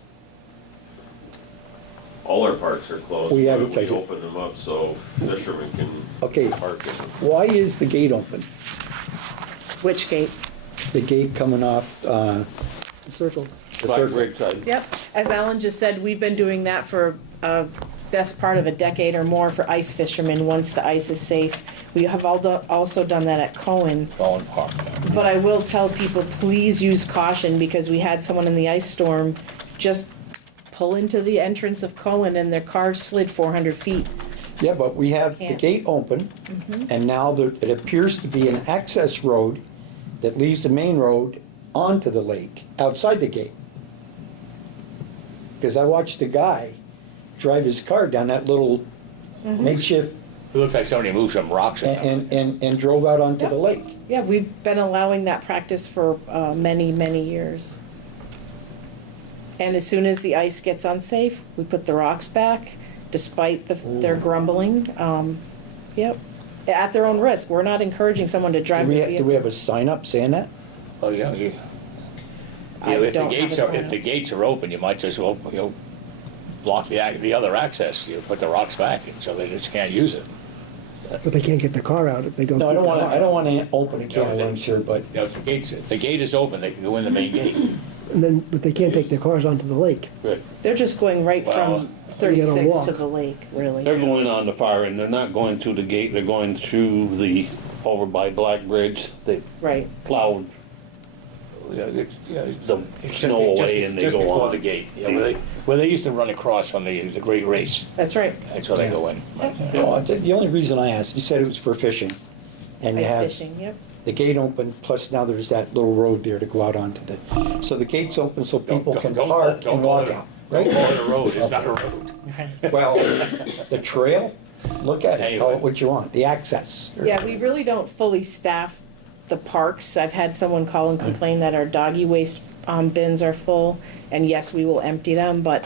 All our parks are closed, We but advertise we it. open them up so fishermen can Okay. park in them. Why is the gate open? Which gate? The gate coming off, The circle. the Black circle? Ridge side. Yep, as Alan just said, we've been doing that for best part of a decade or more for ice fishermen, once the ice is safe. We have also done that at Cohen. Bowen Park. But I will tell people, please use caution, because we had someone in the ice storm just pull into the entrance of Cohen and their car slid 400 feet. Yeah, but we have the Can't. gate open, and now it appears to be an access road that leaves the main road onto the lake, outside the gate. Because I watched the guy drive his car down that little makeshift It looks like somebody moved some rocks or something. and drove out onto Yep. the lake. Yeah, we've been allowing that practice for many, many years. And as soon as the ice gets unsafe, we put the rocks back, despite their grumbling. Yep, at their own risk. We're not encouraging someone to drive their Do we vehicle. have a sign up saying that? Oh, yeah, yeah. I Yeah, if the don't have gates a are, sign if up. the gates are open, you might just, well, block the other access. You put the rocks back, and so they just can't use it. But they can't get their car out if they go. No, I don't through want the to, I don't want to open a can of No, worms here, but You know, if the gate is open, they can go in the main gate. And then, but they can't take their cars onto the lake. Good. They're just going right Well, from you gotta 36 walk. to the lake, really. They're going on the far end, they're not going through the gate, they're going through over by Black Bridge, they Right. plowed Yeah, the It's snow just- away and they just go before on. the gate. Yeah, where they used to run across from the Great Race. That's right. That's where they go in. no, the only reason I asked, you said it was for fishing. And you Ice have fishing, yep. the gate open, plus now there's that little road there to go out onto the, so the gate's open so people can park and walk out, Don't right? call it a road, it's not a road. Well, the trail, look at it, call Anyway. it what you want, the access. Yeah, we really don't fully staff the parks. I've had someone call and complain that our doggy waste bins are full, and yes, we will empty them, but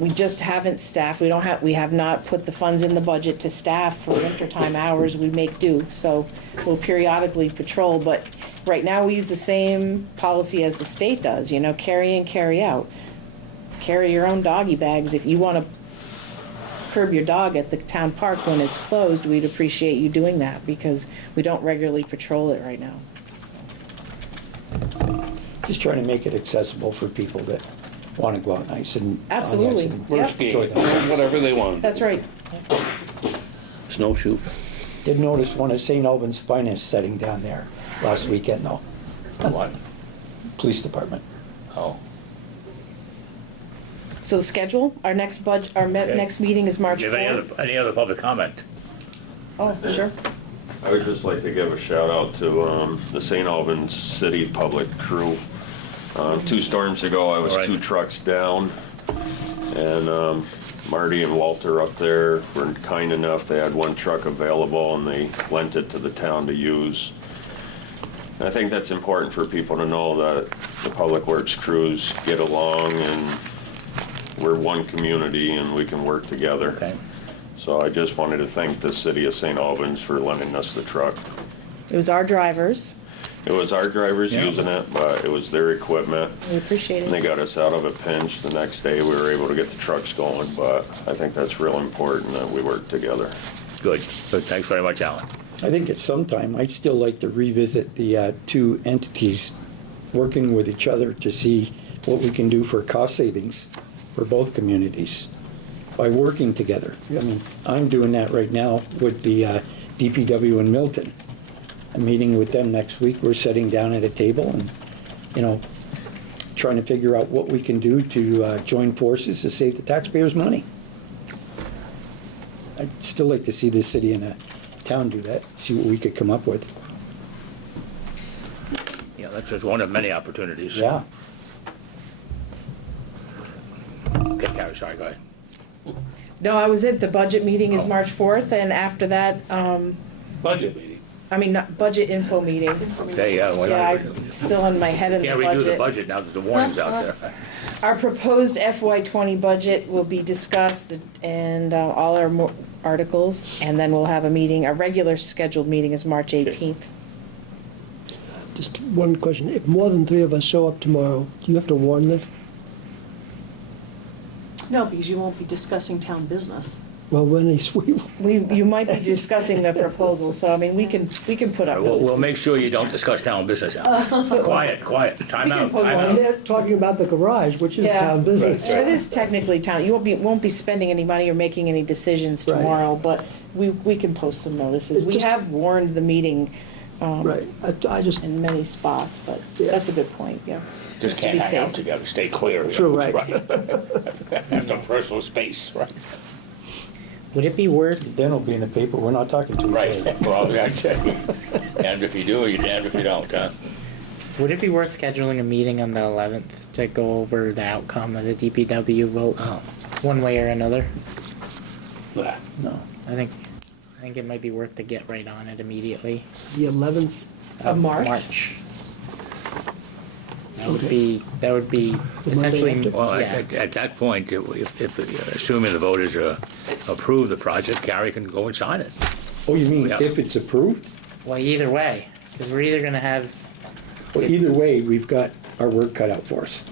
we just haven't staffed. We have not put the funds in the budget to staff for wintertime hours. We make do, so we'll periodically patrol, but right now we use the same policy as the state does, carry in, carry out. Carry your own doggy bags. If you want to curb your dog at the town park when it's closed, we'd appreciate you doing that, because we don't regularly patrol it right now. Just trying to make it accessible for people that want to go out nice and. on the ice Absolutely. and Worst Yep. enjoy gate, themselves. whatever they want. That's right. Snowshoe. Did notice one of St. Albans' finest setting down there last weekend though, What? police department. Oh. So the schedule, our next next meeting is March Do you have 4th. any other public comment? Oh, sure. I would just like to give a shout out to the St. Albans City Public Crew. 2 storms ago, I was All right. 2 trucks down, and Marty and Walter up there were kind enough, they had 1 truck available and they lent it to the town to use. And I think that's important for people to know, that the Public Works crews get along and we're one community and we can work together. Okay. So I just wanted to thank the city of St. Albans for lending us the truck. It was our drivers. It was our drivers Yeah. using it, but it was their equipment. We appreciate And they it. got us out of a pinch. The next day, we were able to get the trucks going, but I think that's real important that we work together. Good. Good. Thanks very much, Alan. I think at some time, I'd still like to revisit the two entities working with each other to see what we can do for cost savings for both communities by working together. I mean, I'm doing that right now with the DPW in Milton. I'm meeting with them next week. We're sitting down at a table and, you know, trying to figure out what we can do to join forces to save the taxpayers' money. I'd still like to see the city and a town do that, see what we could come up with. Yeah, that's just one of many opportunities. Yeah. Okay, Carrie, sorry, go ahead. No, I was at the budget meeting is Oh. March 4th, and after that, Budget meeting. I mean, not budget info meeting. Okay, yeah, we're Yeah, not, I'm still in my head of the can't redo the budget. budget now that the warning's out there. Our proposed FY20 budget will be discussed and all our articles, and then we'll have a meeting, a regular scheduled meeting is March 18th. Just one question. If more than 3 of us show up tomorrow, do you have to warn this? No, because you won't be discussing town business. Well, when is we, You might be discussing the proposal, so I mean, we can put up We'll notices. make sure you don't discuss town business now. Quiet, quiet, time We can out, post time it. and out. they're talking about the garage, which is Yeah. town business. So it is technically town, you won't be spending any money or making any decisions Right. tomorrow, but we can post some notices. It's We just- have warned the meeting Right. I just, in many spots, but Yeah. that's a good point, yeah. Just to can't be hang out safe. together, stay clear. you True, know, right. Have some personal space, right? Would it be worth, Then it'll be in the paper, we're not talking to each Right, other. well, I tell you. Damned if you do, you're damned if you don't, huh? would it be worth scheduling a meeting on the 11th to go over the outcome of the DPW vote, Oh. one way or another? No. I think it might be worth to get right on it immediately. the 11th, Of March? March. That Okay. would be The essentially, Monday after? Well, yeah. at that point, if assuming the voters approve the project, Gary can go and sign it. Oh, you mean Yeah. if it's approved? Well, either way, because we're either gonna have, Well, either way, we've got our work cut out for us.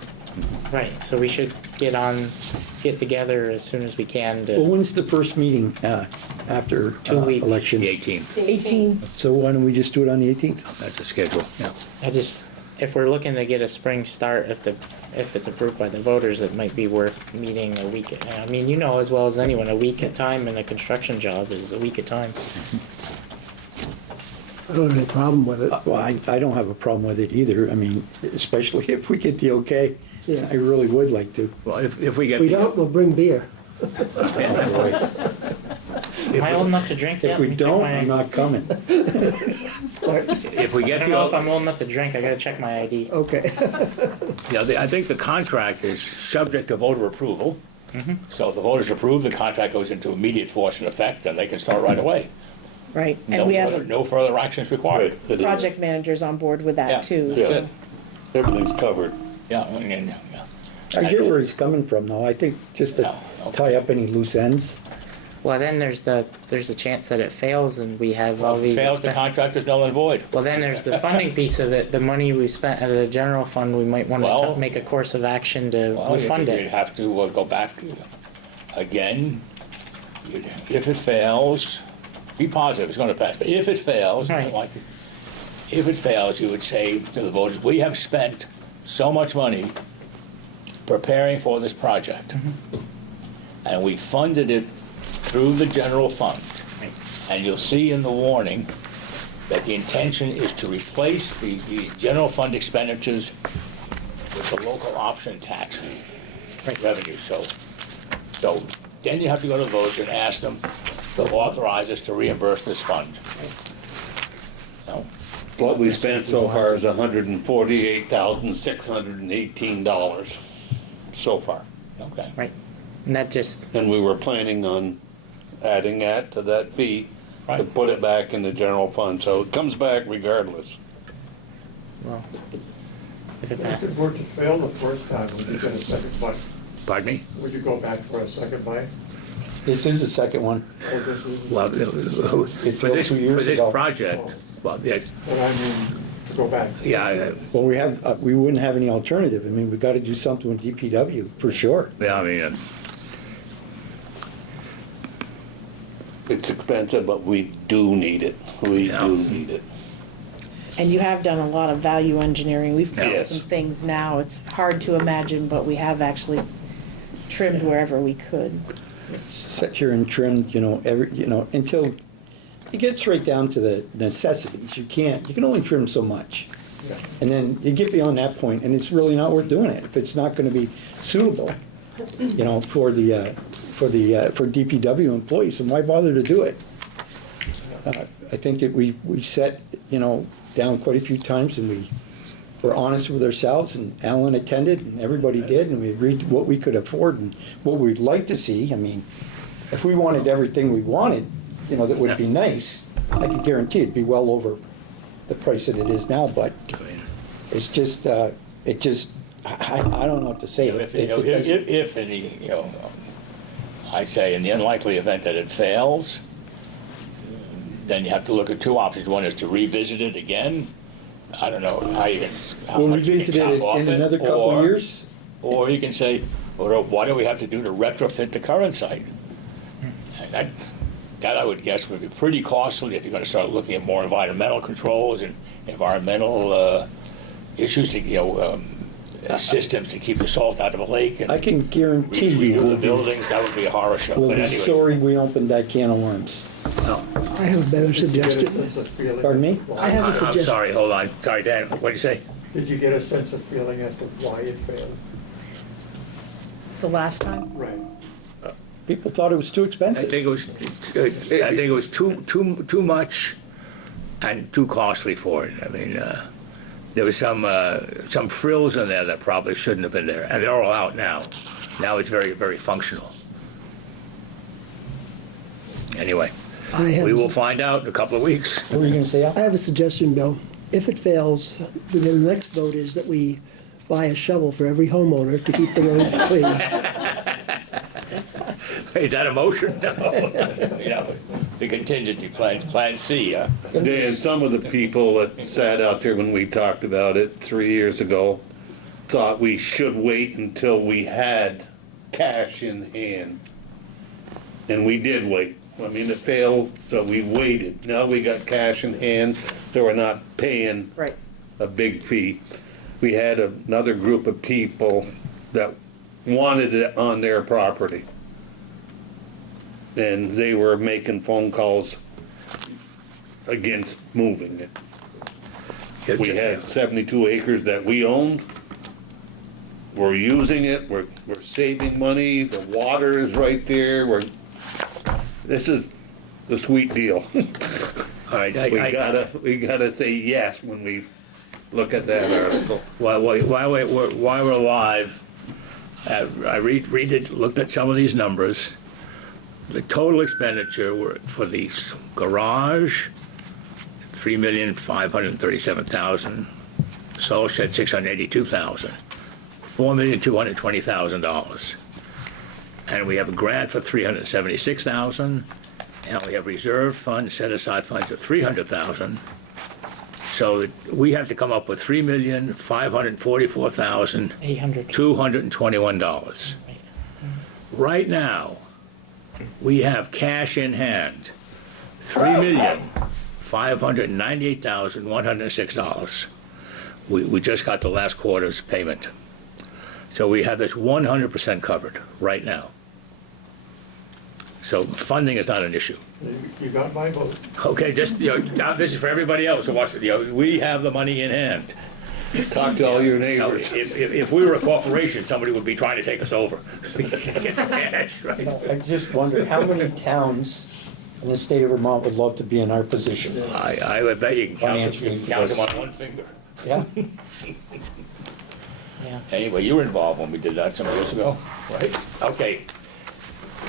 right, so we should get together as soon as we can Well, to, when's the first meeting after 2 weeks. election? The 18th, 18, So why don't we just do it on the 18th? that's the schedule, yeah. if we're looking to get a spring start, if it's approved by the voters, it might be worth meeting a week. I mean, you know as well as anyone, a week at time in a construction job is a week at time. I don't have any problem with it. Well, I don't have a problem with it either. I mean, especially if we get the okay. Yeah. I really would like to. Well, if we get. We the- don't, we'll bring beer. Am I old enough to drink yet? If we Let me check don't, my- I'm not coming. If we I get don't know if the, I'm old enough to drink, I gotta check my ID. Okay. I think the contract is subject to voter approval. Mm-hmm. So if the voters approve, the contract goes into immediate force and effect, and they can start right away. right, No and we have further- a no further actions required. It is. project managers on board with Yeah, that too. that's so- it. Everything's covered. Yeah, and, yeah. I get where he's coming from though. I think just to Yeah, okay. tie up any loose ends. Well, then there's the chance that it fails and we have all Well, these. fails, the contract is null and void. Well, then there's the funding piece of it. The money we spent out of the general fund, we might want to Well- make a course of action to Well, refund you'd it. have to go back again. If it fails, be positive, it's gonna pass, but if it fails, Right. if it fails, you would say to the voters, we have spent so much money preparing for this project. And we funded it through the general fund. Right. And you'll see in the warning that the intention is to replace these general fund expenditures with the local option tax revenue. So then you have to go to the voters and ask them to authorize us to reimburse this fund. So, What we spent so far is $148,618 so far. okay. Right. And that just, And we were planning on adding that to that fee to Right. put it back in the general fund, so it comes back regardless. well, if it If it passes. were to fail the first time, would you get a second bite? Pardon me? Would you go back for a second bite? This is the second one. Or this is, Well, It for failed this, 2 years for this ago. project, well, but I mean, go back. Yeah, Well, we wouldn't have any alternative. I mean, we gotta do something with DPW, for sure. I mean, It's expensive, but we do need it. We Yeah. do need it. And you have done a lot of value engineering. We've got Yes. some things now. It's hard to imagine, but we have actually trimmed wherever we could. Sit here and trim, until it gets right down to the necessities. You can only trim so much. And then you get beyond that point, and it's really not worth doing it if it's not gonna be suitable, for DPW employees, and why bother to do it? I think that we set, down quite a few times, and we were honest with ourselves, and Alan attended, and everybody did, and we agreed what we could afford and what we'd like to see. I mean, if we wanted everything we wanted, that would be nice, I can guarantee it'd be well over the price that it is now, but it's just, I don't know what to say. if any, I say in the unlikely event that it fails, then you have to look at two options. One is to revisit it again. I don't know how you can. How We'll much you can revisit chop it off in another couple of years. Or you can say, well, what do we have to do to retrofit the current site? And that I would guess would be pretty costly if you're going to start looking at more environmental controls and environmental issues, systems to keep the salt out of a lake. And I can guarantee you redo we'll the be, buildings. That would be a horror show. we'll But be anyway, sorry we opened that can of worms. I have a better Did you get a suggestion. sense of feeling? Pardon me? I have a I'm suggestion. sorry. Hold on. Sorry, Dan. What did you say? Did you get a sense of feeling as to why it failed? The last time? Right. People thought it was too I expensive. think it was too much and too costly for it. I mean, there was some frills in there that probably shouldn't have been there, and they're all out now. Now it's very, very functional. Anyway, we will find out in a couple of weeks. What were you gonna say, Al? I have a suggestion, Bill. If it fails, then the next vote is that we buy a shovel for every homeowner to keep the road clean. Is that a motion? No. The contingency plan C. Dan, some of the people that sat out there when we talked about it 3 years ago thought we should wait until we had cash in hand. And we did wait. I mean, it failed, so we waited. Now we got cash in hand, so we're not paying Right. a big fee. We had another group of people that wanted it on their property. And they were making phone calls against moving it. We had 72 acres that we owned. We're using it, we're saving money, the water is right there, this is the sweet deal. All right. We gotta say yes when we look at that article. While we're live, I looked at some of these numbers. The total expenditure for the garage, $3,537,000. Salt shed, $682,000. $4,220,000. And we have a grant for $376,000. And we have reserve funds, set aside funds of $300,000. So we have to come up with $3,544,221. Right now, we have cash in hand, $3,598,106. We just got the last quarter's payment. So we have this 100% covered right now. So funding is not an issue. You got my vote. Okay, just, now this is for everybody else who wants to, we have the money in hand. Talk to all your Now, neighbors. if we were a corporation, somebody would be trying to take us over. Get the cash, right? I just wonder how many towns in the state of Vermont would love to be in our position. I would bet you can Financially count for them this. on one finger. Yeah? Yeah. Anyway, you were involved when we did that some years ago, right? Okay.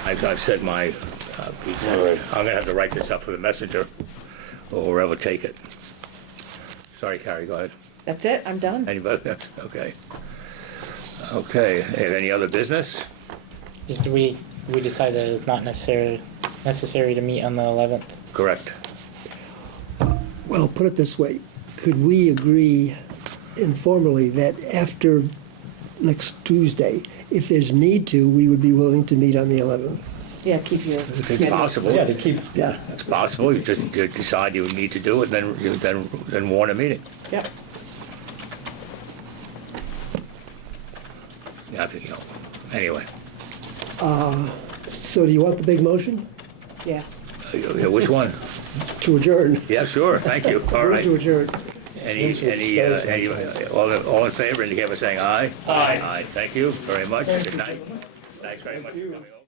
I've said my piece. I'm gonna have to write this up for the messenger or wherever take it. Sorry, Carrie, go ahead. That's it, I'm done. Anybody? Okay. Okay, and any other business? Just we decided that it's not necessary to meet on the 11th. Correct. Well, put it this way. could we agree informally that after next Tuesday, if there's need to, we would be willing to meet on the 11th? Yeah, keep your. It's possible. Yeah, to keep, yeah. It's possible. You just decide you need to do it, then warn a meeting. Yep. I think, anyway. So do you want the big motion Yes. Yeah, which one? to adjourn? Yeah, sure, thank you. All Move right. to adjourn. All in favor, indicate by saying aye. Aye. Aye, thank you very much. Good night. Thanks very much for coming over.